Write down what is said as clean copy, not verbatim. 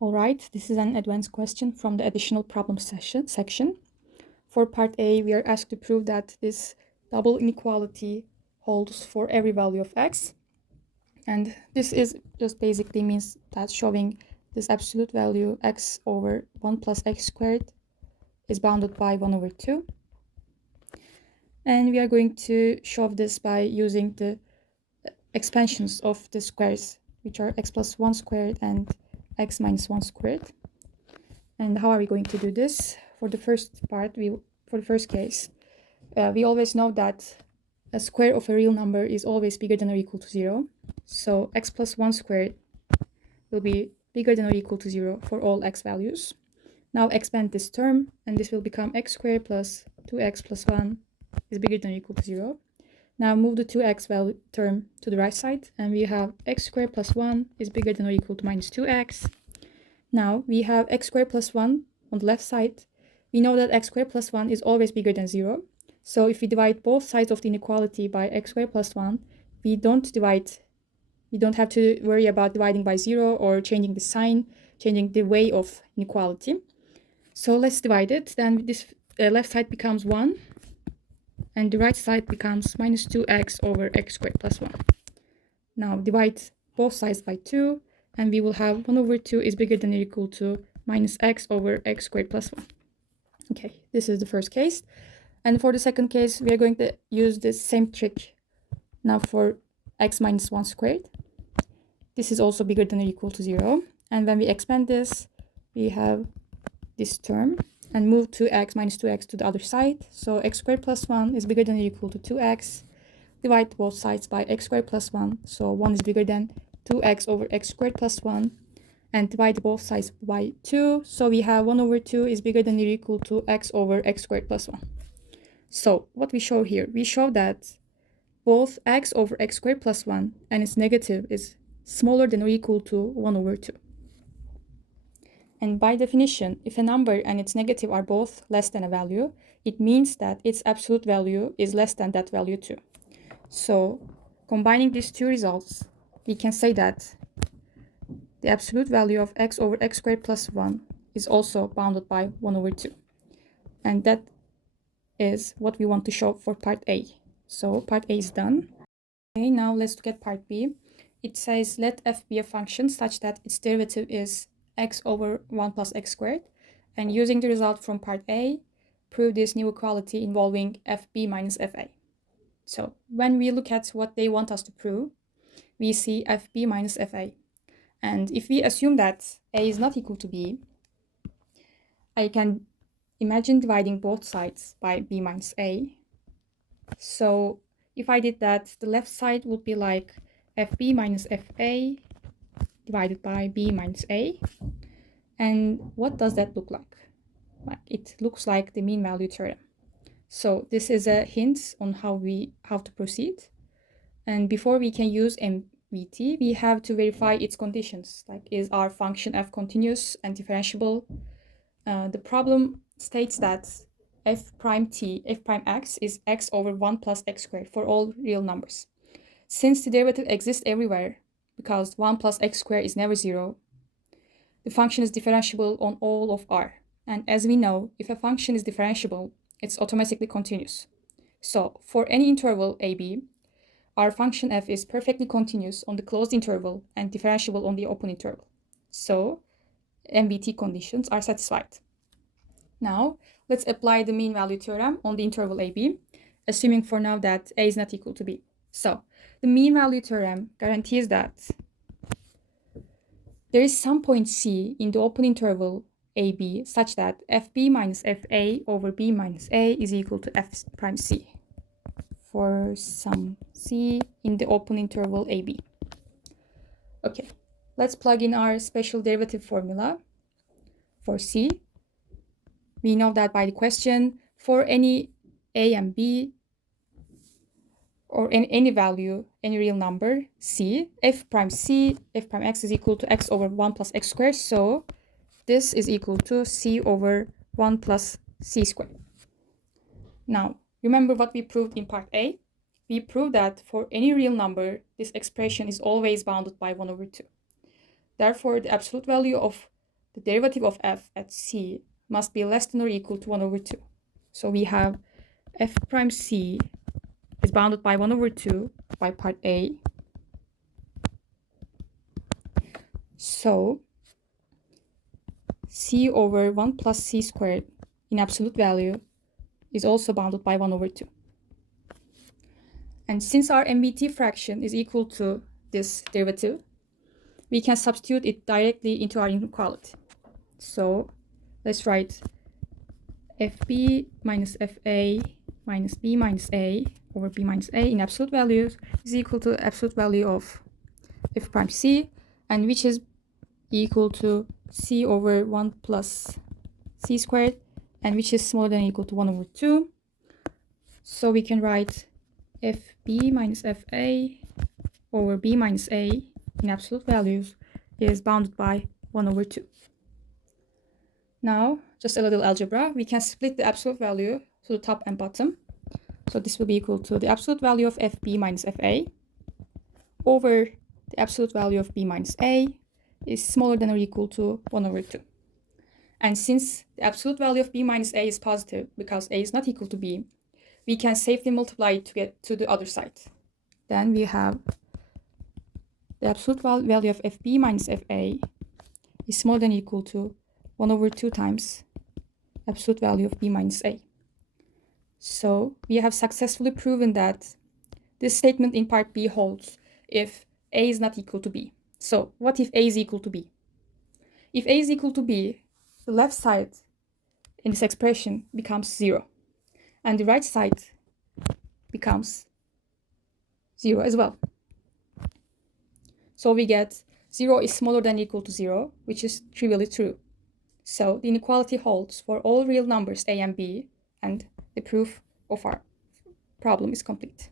All right, this is an advanced question from the additional problem section. For part A, we are asked to prove that this double inequality holds for every value of x. And this is just basically means that showing this absolute value x over 1 plus x squared is bounded by 1 over 2. And we are going to show this by using the expansions of the squares, which are x plus 1 squared and x minus 1 squared. And how are we going to do this? For the first part, for the first case, we always know that a square of a real number is always bigger than or equal to 0. So x plus 1 squared will be bigger than or equal to 0 for all x values. Now expand this term, and this will become x squared plus 2x plus 1 is bigger than or equal to 0. Now move the 2x value term to the right side, and we have x squared plus 1 is bigger than or equal to minus 2x. Now we have x squared plus 1 on the left side. We know that x squared plus 1 is always bigger than 0. So if we divide both sides of the inequality by x squared plus 1, we don't have to worry about dividing by 0 or changing the sign, changing the way of inequality. So let's divide it. Then this left side becomes 1, and the right side becomes minus 2x over x squared plus 1. Now divide both sides by 2, and we will have 1 over 2 is bigger than or equal to minus x over x squared plus 1. Okay, this is the first case. And for the second case, we are going to use the same trick now for x minus 1 squared. This is also bigger than or equal to 0. And when we expand this, we have this term, and move 2x minus 2x to the other side. So x squared plus 1 is bigger than or equal to 2x. Divide both sides by x squared plus 1. So 1 is bigger than 2x over x squared plus 1. And divide both sides by 2. So we have 1 over 2 is bigger than or equal to x over x squared plus 1. So what we show here, we show that both x over x squared plus 1 and its negative is smaller than or equal to 1 over 2. And by definition, if a number and its negative are both less than a value, it means that its absolute value is less than that value too. So combining these two results, we can say that the absolute value of x over x squared plus 1 is also bounded by 1 over 2. And that is what we want to show for part A. So part A is done. Okay, now let's look at part B. It says let f be a function such that its derivative is x over 1 plus x squared. And using the result from part A, prove this new equality involving fb minus fa. So when we look at what they want us to prove, we see fb minus fa. And if we assume that a is not equal to b, I can imagine dividing both sides by b minus a. So if I did that, the left side would be like fb minus fa divided by b minus a. And what does that look like? It looks like the mean value theorem. So this is a hint on how to proceed. And before we can use MVT, we have to verify its conditions, like is our function f continuous and differentiable. The problem states that f prime x is x over 1 plus x squared for all real numbers. Since the derivative exists everywhere, because 1 plus x squared is never 0, the function is differentiable on all of R. And as we know, if a function is differentiable, it's automatically continuous. So for any interval AB, our function f is perfectly continuous on the closed interval and differentiable on the open interval. So MVT conditions are satisfied. Now, let's apply the mean value theorem on the interval AB, assuming for now that A is not equal to B. So the mean value theorem guarantees that there is some point C in the open interval AB such that fb minus fa over b minus a is equal to f prime c for some C in the open interval AB. Okay, let's plug in our special derivative formula for C. We know that by the question, for any A and B, or any value, any real number, C, f prime x is equal to x over 1 plus x squared. So this is equal to c over 1 plus c squared. Now, remember what we proved in part A? We proved that for any real number, this expression is always bounded by 1 over 2. Therefore, the absolute value of the derivative of f at c must be less than or equal to 1 over 2. So we have f prime c is bounded by 1 over 2 by part A. So c over 1 plus c squared in absolute value is also bounded by 1 over 2. And since our MBT fraction is equal to this derivative, we can substitute it directly into our inequality. So let's write fb minus fa minus b minus a over b minus a in absolute values is equal to absolute value of f prime c, and which is equal to c over 1 plus c squared, and which is smaller than or equal to 1 over 2. So we can write fb minus fa over b minus a in absolute values is bounded by 1 over 2. Now, just a little algebra. We can split the absolute value to the top and bottom. So this will be equal to the absolute value of fb minus fa over the absolute value of b minus a is smaller than or equal to 1 over 2. And since the absolute value of b minus a is positive because a is not equal to b, we can safely multiply it to get to the other side. Then we have the absolute value of fb minus fa is smaller than or equal to 1 over 2 times absolute value of b minus a. So we have successfully proven that this statement in part B holds if a is not equal to b. So what if a is equal to b? If a is equal to b, the left side in this expression becomes 0, and the right side becomes 0 as well. So we get 0 is smaller than or equal to 0, which is trivially true. So the inequality holds for all real numbers a and b, and the proof of our problem is complete.